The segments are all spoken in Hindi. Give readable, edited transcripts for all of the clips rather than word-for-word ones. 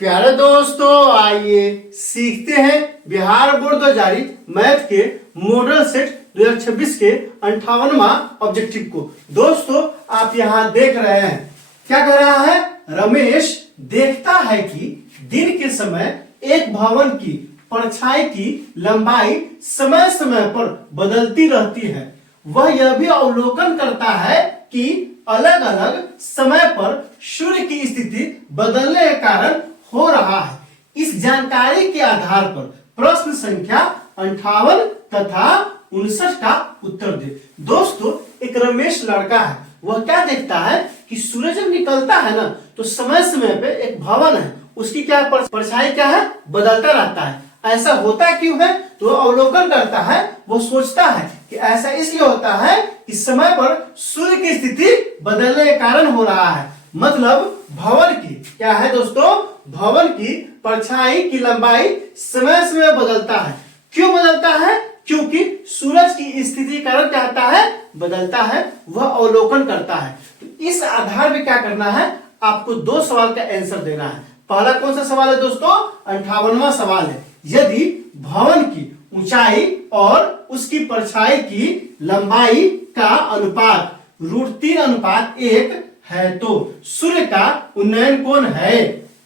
प्यारे दोस्तों, आइए सीखते हैं बिहार बोर्ड द्वारा जारी मैथ के मॉडल सेट 2026 के 58वां ऑब्जेक्टिव को। दोस्तों, आप यहाँ देख रहे हैं क्या कह रहा है। रमेश देखता है कि दिन के समय एक भवन की परछाई की लंबाई समय समय पर बदलती रहती है। वह यह भी अवलोकन करता है कि अलग अलग समय पर सूर्य की स्थिति बदलने के कारण हो रहा है। इस जानकारी के आधार पर प्रश्न संख्या 58 तथा 59 का उत्तर दे। दोस्तों, एक रमेश लड़का है, वह क्या देखता है कि सूरज जब निकलता है ना, तो समय समय पे एक भवन है, उसकी क्या परछाई क्या है, बदलता रहता है। ऐसा होता क्यों है, तो वो अवलोकन करता है, वो सोचता है कि ऐसा इसलिए होता है कि समय पर सूर्य की स्थिति बदलने के कारण हो रहा है। मतलब भवन की क्या है दोस्तों, भवन की परछाई की लंबाई समय समय बदलता है। क्यों बदलता है? क्योंकि सूरज की स्थिति कारण क्या होता है, बदलता है। वह अवलोकन करता है। तो इस आधार में क्या करना है, आपको दो सवाल का आंसर देना है। पहला कौन सा सवाल है दोस्तों, 58वां सवाल है। यदि भवन की ऊंचाई और उसकी परछाई की लंबाई का अनुपात √3:1 है तो सूर्य का उन्नयन कोण है।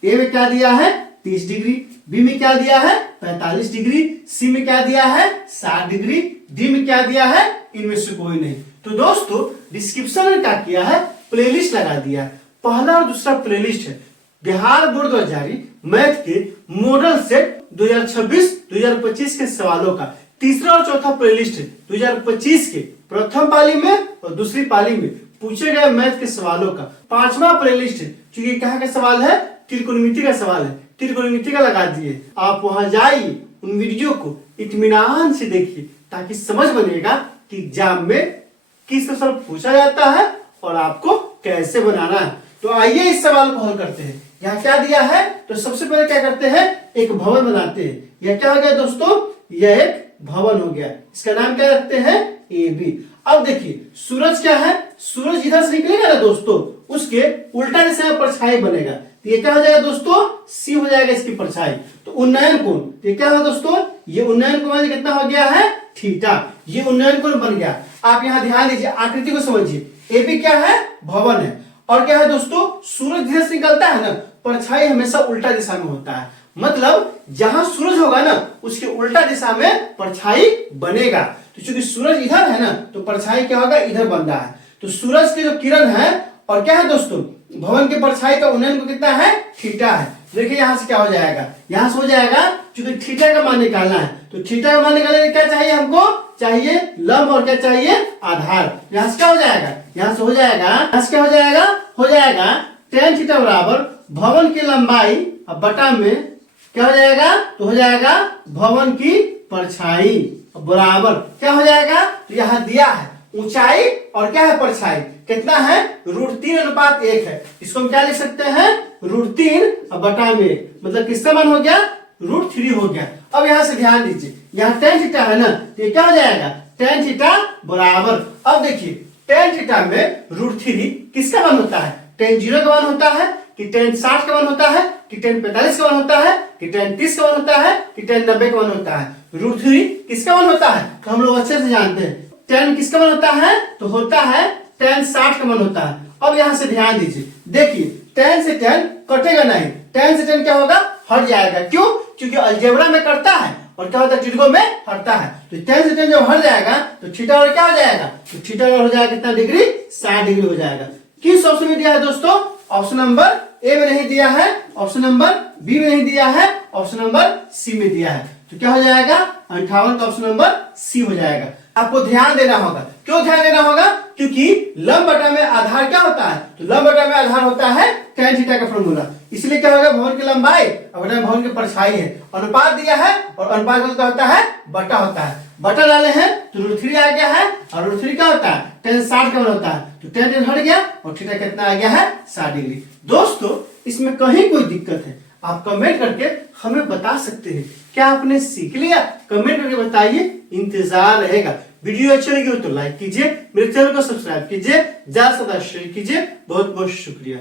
ए में क्या दिया है, 30 डिग्री, बी में क्या दिया है, 45 डिग्री, सी में क्या दिया है, 60 डिग्री, डी में क्या दिया है, इनमें से कोई नहीं। तो दोस्तों, डिस्क्रिप्शन में क्या किया है, प्लेलिस्ट लगा दिया है। पहला और दूसरा प्लेलिस्ट है बिहार बोर्ड द्वारा जारी मैथ के मॉडल सेट 2026-2025 के सवालों का। तीसरा और चौथा प्लेलिस्ट है 2025 के प्रथम पाली में और दूसरी पाली में पूछे गए मैथ के सवालों का। पांचवा प्लेलिस्ट है, चूंकि कहाँ का सवाल है, त्रिकोणमिति का सवाल है, त्रिकोणमिति का लगा दिए। आप वहां जाइए, उन वीडियो को इत्मीनान से देखिए, ताकि समझ बनेगा कि एग्जाम में किस तरह पूछा जाता है और आपको कैसे बनाना है। तो आइए इस सवाल को हल करते हैं। यहाँ क्या दिया है, तो सबसे पहले क्या करते हैं, एक भवन बनाते हैं। यह क्या हो गया दोस्तों, यह एक भवन हो गया। इसका नाम क्या रखते हैं, ए बी। अब देखिए सूरज क्या है, सूरज इधर से निकलेगा ना दोस्तों, उसके उल्टा दिशा में परछाई बनेगा। तो ये क्या हो जाएगा दोस्तों, सी हो जाएगा इसकी परछाई। तो उन्नयन कोण, तो ये क्या होगा दोस्तों, ये उन्नयन कोण कितना हो गया है, थीटा। ये उन्नयन कोण बन गया। आप यहाँ ध्यान दीजिए, आकृति को समझिए। ए बी क्या है, भवन है, और क्या है दोस्तों, सूरज जिधर से निकलता है ना, परछाई हमेशा उल्टा दिशा में होता है। मतलब जहां सूरज होगा ना, उसके उल्टा दिशा में परछाई बनेगा। तो चूंकि सूरज इधर है ना, तो परछाई क्या होगा, इधर बन रहा है। तो सूरज के जो किरण है और क्या है दोस्तों, भवन के परछाई का उन्नयन को कितना है, थीटा है। देखिए यहाँ से क्या हो जाएगा, यहाँ से हो जाएगा, चूंकि थीटा का मान निकालना है, तो थीटा का मान निकालने क्या चाहिए हमको, चाहिए लंब और क्या चाहिए, आधार। यहाँ से क्या हो जाएगा, यहाँ से हो जाएगा, यहाँ से क्या हो जाएगा, हो जाएगा tan थीटा बराबर भवन की लंबाई बटा में क्या हो जाएगा, तो हो जाएगा भवन की परछाई बराबर क्या हो जाएगा, तो यहाँ दिया है ऊंचाई और क्या है, परछाई कितना है, √3:1 है। इसको हम क्या लिख सकते हैं, √3 बटा में, मतलब किसका मान हो गया, √3 हो गया। अब यहाँ से ध्यान दीजिए, यहाँ tan थीटा है ना, तो ये क्या हो जाएगा, tan थीटा बराबर, अब देखिए tan थीटा में √3 किसका मान होता है, tan 0 का मान होता है, कि tan 60 का मान होता है, कि tan 45 का मान होता है, कि tan 30 का मान होता है, कि tan 90 का मान होता है। √3 किसका मान होता है, तो हम लोग अच्छे से जानते हैं। tan किसका मान होता है, तो होता है tan 60 का मान होता है। अब यहाँ से ध्यान दीजिए, देखिए tan से tan कटेगा नहीं, tan से tan क्या होगा, हट जाएगा। क्यों, क्योंकि अलजेब्रा में कटता है और क्या होता है, त्रिकोण में हटता है। तो tan से tan जब हट जाएगा तो थीटा और क्या हो जाएगा, तो थीटा और हो जाएगा कितना डिग्री, 60 डिग्री हो जाएगा। किस ऑप्शन में दिया है दोस्तों, ऑप्शन नंबर ए में नहीं दिया है, ऑप्शन नंबर बी में नहीं दिया है, ऑप्शन नंबर सी में दिया है। तो क्या हो जाएगा, 58 का ऑप्शन नंबर सी हो जाएगा। आपको ध्यान देना होगा। क्यों ध्यान देना होगा, क्योंकि लंब बटा में आधार क्या होता है, तो लंब बटा में आधार होता है tan थीटा का फॉर्मूला। इसलिए क्या होगा, भवन की लंबाई और भवन की परछाई है, अनुपात दिया है और अनुपात क्या होता है, बटा होता है। बटा डाले हैं तो √3 आ गया है, और √3 क्या होता है, tan 60 का मान होता है, तो tan हट गया और थीटा कितना आ गया है, 60 डिग्री। दोस्तों, इसमें कहीं कोई दिक्कत है, आप कमेंट करके हमें बता सकते हैं। क्या आपने सीख लिया, कमेंट करके बताइए, इंतजार रहेगा। वीडियो अच्छी लगी हो तो लाइक कीजिए, मेरे चैनल को सब्सक्राइब कीजिए, ज्यादा से ज्यादा शेयर कीजिए। बहुत बहुत शुक्रिया।